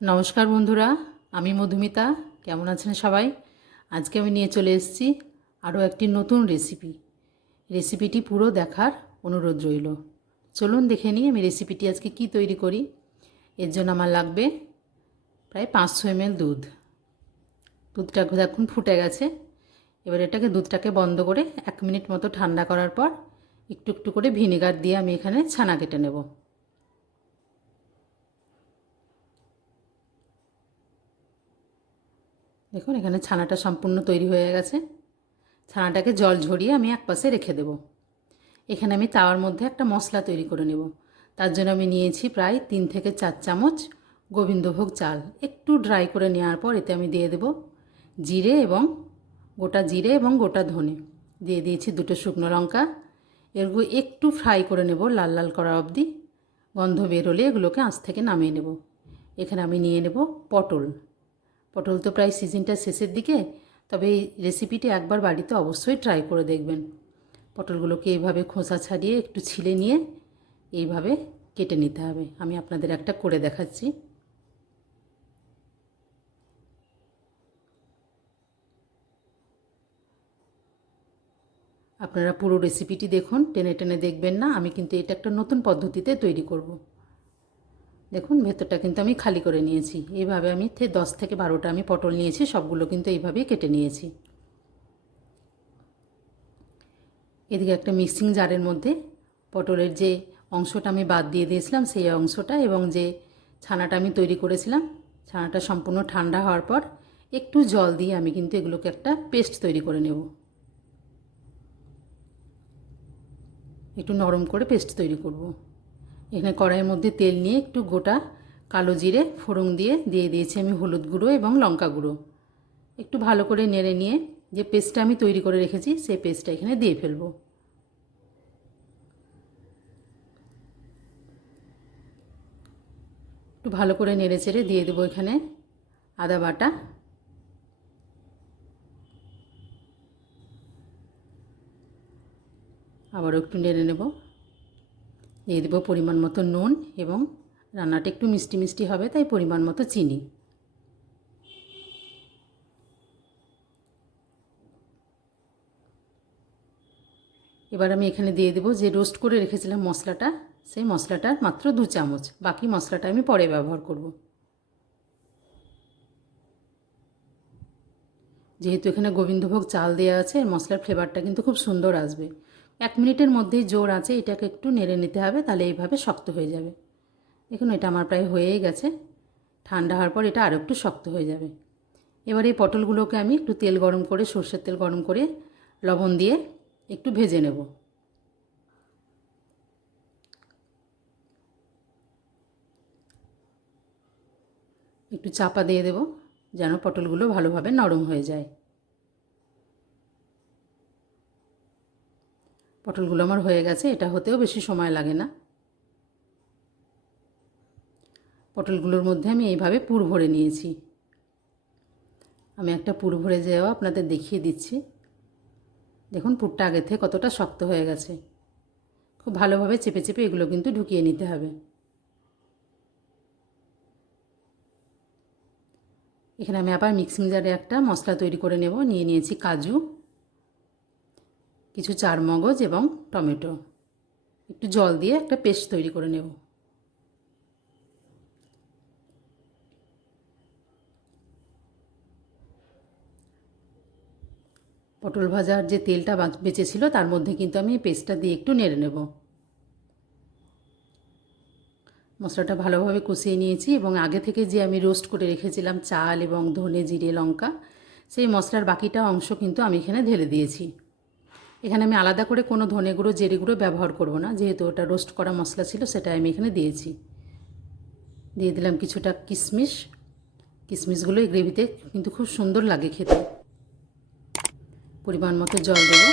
নমস্কার বন্ধুরা, আমি মধুমিতা। কেমন আছেন সবাই? আজকে আমি নিয়ে চলে এসেছি আরও একটি নতুন রেসিপি। রেসিপিটি পুরো দেখার অনুরোধ রইল। চলুন দেখে নিই আমি রেসিপিটি আজকে কি তৈরি করি। এর জন্য আমার লাগবে প্রায় পাঁচশো এমএল দুধ। দুধটা এখন ফুটে গেছে। এবার এটাকে দুধটাকে বন্ধ করে এক মিনিট মতো ঠান্ডা করার পর একটু একটু করে ভিনেগার দিয়ে আমি এখানে ছানা কেটে নেব। দেখুন, এখানে ছানাটা সম্পূর্ণ তৈরি হয়ে গেছে। ছানাটাকে জল ঝরিয়ে আমি এক পাশে রেখে দেব। এখানে আমি তাওয়ার মধ্যে একটা মশলা তৈরি করে নেব। তার জন্য আমি নিয়েছি প্রায় তিন থেকে চার চামচ গোবিন্দভোগ চাল। একটু ড্রাই করে নেওয়ার পর এতে আমি দিয়ে দেব জিরে এবং গোটা জিরে এবং গোটা ধনে। দিয়ে দিয়েছি দুটো শুকনো লঙ্কা। এগুলো একটু ফ্রাই করে নেব লাল লাল করা অবধি। গন্ধ বেরোলে এগুলোকে আঁচ থেকে নামিয়ে নেব। এখানে আমি নিয়ে নেব পটল। পটল তো প্রায় সিজনটা শেষের দিকে, তবে এই রেসিপিটি একবার বাড়িতে অবশ্যই ট্রাই করে দেখবেন। পটলগুলোকে এইভাবে খোসা ছাড়িয়ে একটু ছিলে নিয়ে এইভাবে কেটে নিতে হবে। আমি আপনাদের একটা করে দেখাচ্ছি। আপনারা পুরো রেসিপিটি দেখুন, টেনে টেনে দেখবেন না, আমি কিন্তু এটা একটা নতুন পদ্ধতিতে তৈরি করব। দেখুন, ভেতরটা কিন্তু আমি খালি করে নিয়েছি। এইভাবে আমি দশ থেকে বারোটা আমি পটল নিয়েছি, সবগুলো কিন্তু এইভাবেই কেটে নিয়েছি। এদিকে একটা মিক্সিং জারের মধ্যে পটলের যে অংশটা আমি বাদ দিয়ে দিয়েছিলাম, সেই অংশটা এবং যে ছানাটা আমি তৈরি করেছিলাম, ছানাটা সম্পূর্ণ ঠান্ডা হওয়ার পর একটু জল দিয়ে আমি কিন্তু এগুলোকে একটা পেস্ট তৈরি করে নেব। একটু নরম করে পেস্ট তৈরি করব। এখানে কড়াইয়ের মধ্যে তেল নিয়ে একটু গোটা কালো জিরে ফোড়ন দিয়ে দিয়ে দিয়েছি আমি হলুদ গুঁড়ো এবং লঙ্কা গুঁড়ো। একটু ভালো করে নেড়ে নিয়ে যে পেস্টটা আমি তৈরি করে রেখেছি সেই পেস্টটা এখানে দিয়ে ফেলব। একটু ভালো করে নেড়ে চেড়ে দিয়ে দেবো এখানে আদা বাটা। আবারও একটু নেড়ে নেব। দিয়ে দেবো পরিমাণ মতো নুন এবং রান্নাটা একটু মিষ্টি মিষ্টি হবে, তাই পরিমাণ মতো চিনি। এবার আমি এখানে দিয়ে দেবো যে রোস্ট করে রেখেছিলাম মশলাটা, সেই মশলাটার মাত্র দু চামচ। বাকি মশলাটা আমি পরে ব্যবহার করব। যেহেতু এখানে গোবিন্দভোগ চাল দেওয়া আছে মশলার ফ্লেভারটা কিন্তু খুব সুন্দর আসবে। এক মিনিটের মধ্যেই জোর আছে, এটাকে একটু নেড়ে নিতে হবে, তাহলে এইভাবে শক্ত হয়ে যাবে। দেখুন, এটা আমার প্রায় হয়েই গেছে। ঠান্ডা হওয়ার পর এটা আরও একটু শক্ত হয়ে যাবে। এবার এই পটলগুলোকে আমি একটু তেল গরম করে, সর্ষের তেল গরম করে লবণ দিয়ে একটু ভেজে নেব। একটু চাপা দিয়ে দেব, যেন পটলগুলো ভালোভাবে নরম হয়ে যায়। পটলগুলো আমার হয়ে গেছে, এটা হতেও বেশি সময় লাগে না। পটলগুলোর মধ্যে আমি এইভাবে পুর ভরে নিয়েছি। আমি একটা পুর ভরে যাওয়া আপনাদের দেখিয়ে দিচ্ছি। দেখুন, পুরটা আগে থেকে কতটা শক্ত হয়ে গেছে। খুব ভালোভাবে চেপে চেপে এগুলো কিন্তু ঢুকিয়ে নিতে হবে। এখানে আমি আবার মিক্সিং জারে একটা মশলা তৈরি করে নেব। নিয়ে নিয়েছি কাজু। কিছু চার মগজ এবং টমেটো। একটু জল দিয়ে একটা পেস্ট তৈরি করে নেব। পটল ভাজার যে তেলটা বেঁচেছিল তার মধ্যে কিন্তু আমি পেস্টটা দিয়ে একটু নেড়ে নেব। মশলাটা ভালোভাবে কষিয়ে নিয়েছি এবং আগে থেকে যে আমি রোস্ট করে রেখেছিলাম চাল এবং ধনে, জিরে, লঙ্কা, সেই মশলার বাকিটা অংশ কিন্তু আমি এখানে ঢেলে দিয়েছি। এখানে আমি আলাদা করে কোনো ধনে গুঁড়ো, জেরে গুঁড়ো ব্যবহার করব না। যেহেতু ওটা রোস্ট করা মশলা ছিল, সেটা আমি এখানে দিয়েছি। দিয়ে দিলাম কিছুটা কিশমিশ কিশমিশগুলো এই গ্রেভিতে কিন্তু খুব সুন্দর লাগে খেতে। পরিমাণ মতো জল দেব।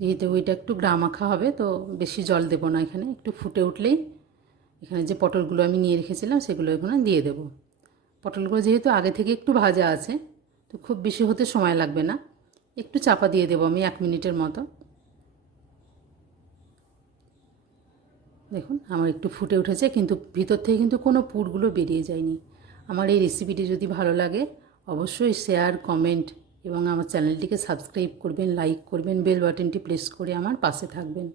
যেহেতু ওইটা একটু গ্রামাখা হবে, তো বেশি জল দেব না এখানে। একটু ফুটে উঠলেই এখানে যে পটলগুলো আমি নিয়ে রেখেছিলাম, সেগুলো এখানে দিয়ে দেব। পটলগুলো যেহেতু আগে থেকে একটু ভাজা আছে, তো খুব বেশি হতে সময় লাগবে না। একটু চাপা দিয়ে দেবো আমি এক মিনিটের মতো। দেখুন, আমার একটু ফুটে উঠেছে, কিন্তু ভিতর থেকে কিন্তু কোনো পুরগুলো বেরিয়ে যায়নি। আমার এই রেসিপিটি যদি ভালো লাগে, অবশ্যই শেয়ার কমেন্ট এবং আমার চ্যানেলটিকে সাবস্ক্রাইব করবেন লাইক করবেন বেল বাটনটি প্রেস করে আমার পাশে থাকবেন।